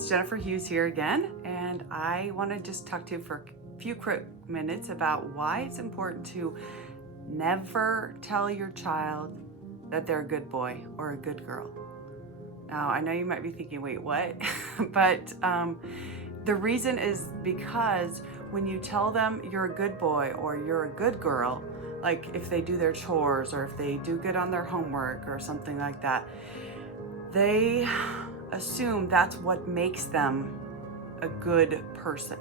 it's Jennifer Hughes here again, and I want to just talk to you for a few quick minutes about why it's important to never tell your child that they're a good boy or a good girl. Now, I know you might be thinking, wait, what? But the reason is because when you tell them you're a good boy or you're a good girl, like if they do their chores or if they do good on their homework or something like that, they assume that's what makes them a good person,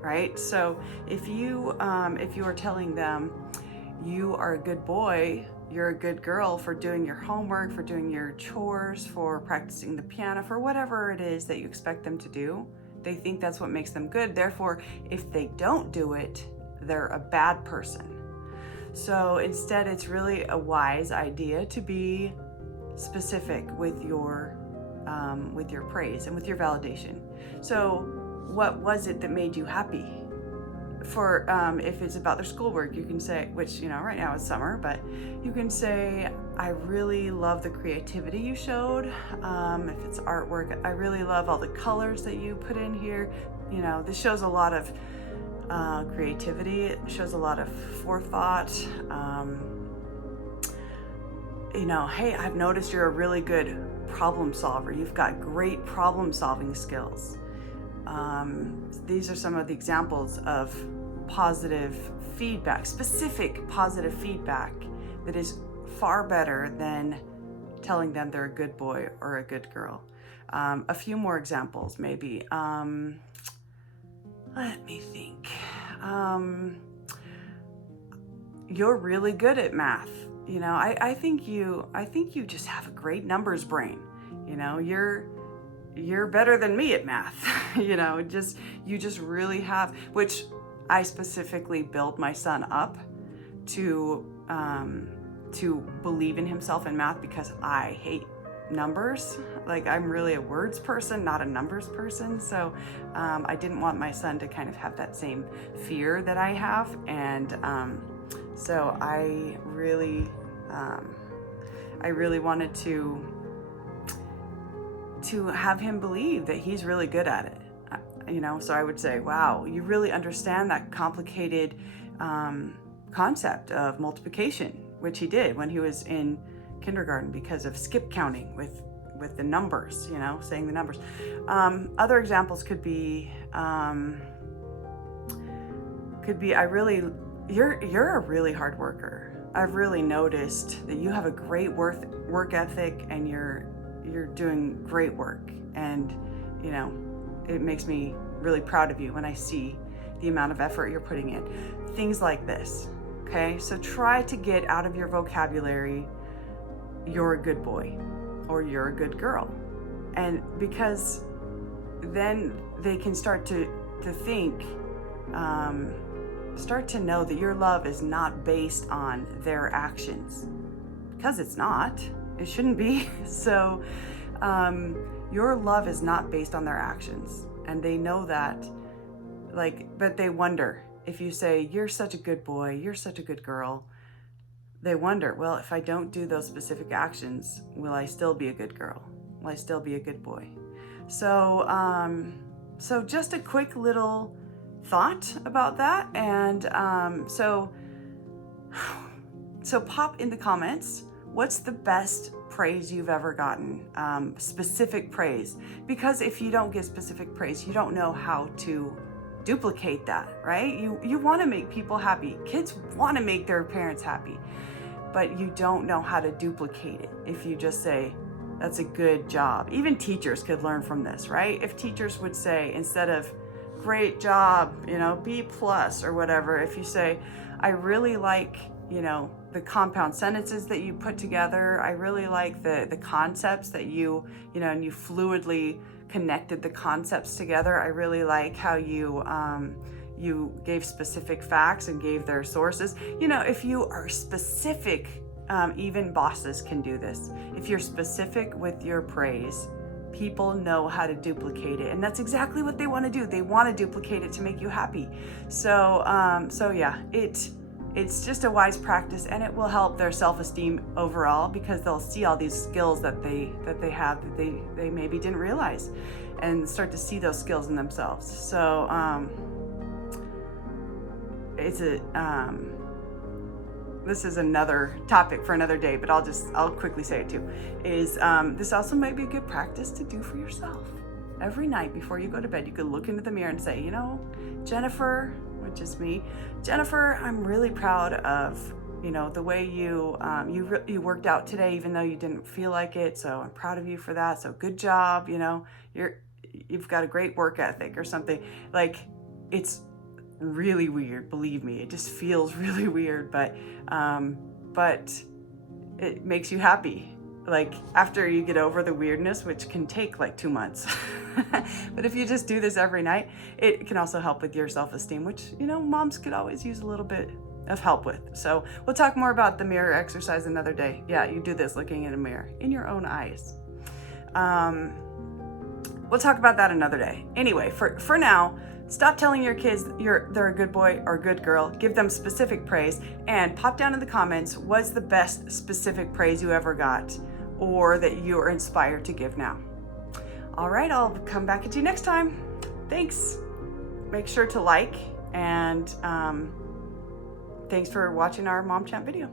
right? So if you are telling them you are a good boy, you're a good girl for doing your homework, for doing your chores, for practicing the piano, for whatever it is that you expect them to do, they think that's what makes them good. Therefore, if they don't do it, they're a bad person. So instead, it's really a wise idea to be specific with your praise and with your validation. So what was it that made you happy? For if it's about their schoolwork, you can say, which right now it's summer, but you can say, I really love the creativity you showed. If it's artwork, I really love all the colors that you put in here. This shows a lot of creativity. It shows a lot of forethought. Hey, I've noticed you're a really good problem solver. You've got great problem solving skills. These are some of the examples of positive feedback, specific positive feedback that is far better than telling them they're a good boy or a good girl. A few more examples, maybe. Let me think. You're really good at math. I think you just have a great numbers brain. You're better than me at math. You just really have, which I specifically build my son up to believe in himself in math because I hate numbers. Like, I'm really a words person, not a numbers person. So I didn't want my son to kind of have that same fear that I have. And so I really wanted to have him believe that he's really good at it. So I would say, wow, you really understand that complicated concept of multiplication, which he did when he was in kindergarten because of skip counting with the numbers, saying the numbers. Other examples could be you're a really hard worker. I've really noticed that you have a great work ethic and you're doing great work, and it makes me really proud of you when I see the amount of effort you're putting in. Things like this. Okay, so try to get out of your vocabulary, you're a good boy or you're a good girl. And because then they can start to think, start to know that your love is not based on their actions, because it's not. It shouldn't be. So your love is not based on their actions, and they know that. But they wonder, if you say you're such a good boy, you're such a good girl, they wonder, well, if I don't do those specific actions, will I still be a good girl? Will I still be a good boy? So so just a quick little thought about that. And so pop in the comments, what's the best praise you've ever gotten? Specific praise. Because if you don't get specific praise, you don't know how to duplicate that, right? You want to make people happy. Kids want to make their parents happy, but you don't know how to duplicate it. If you just say, that's a good job. Even teachers could learn from this, right? If teachers would say, instead of great job, B+ or whatever, if you say, I really like, the compound sentences that you put together. I really like the concepts that you fluidly connected the concepts together. I really like how you gave specific facts and gave their sources. If you are specific, even bosses can do this. If you're specific with your praise, people know how to duplicate it, and that's exactly what they want to do. They want to duplicate it to make you happy. So yeah, it's just a wise practice, and it will help their self-esteem overall, because they'll see all these skills that they have that they maybe didn't realize, and start to see those skills in themselves. So this is another topic for another day, but I'll quickly say it too, is this also might be a good practice to do for yourself. Every night before you go to bed, you could look into the mirror and say, you know, Jennifer, which is me, Jennifer, I'm really proud of, you know, the way you worked out today, even though you didn't feel like it. So I'm proud of you for that. So good job. You know, you've got a great work ethic or something. Like, it's really weird. Believe me, it just feels really weird, but it makes you happy. Like, after you get over the weirdness, which can take like 2 months. But if you just do this every night, it can also help with your self-esteem, which, you know, moms could always use a little bit of help with. So we'll talk more about the mirror exercise another day. Yeah, you do this looking in a mirror in your own eyes. We'll talk about that another day. Anyway, for now, stop telling your kids they're a good boy or good girl. Give them specific praise, and pop down in the comments what's the best specific praise you ever got, or that you are inspired to give now. All right, I'll come back at you next time. Thanks. Make sure to like, and thanks for watching our Mom Champ video.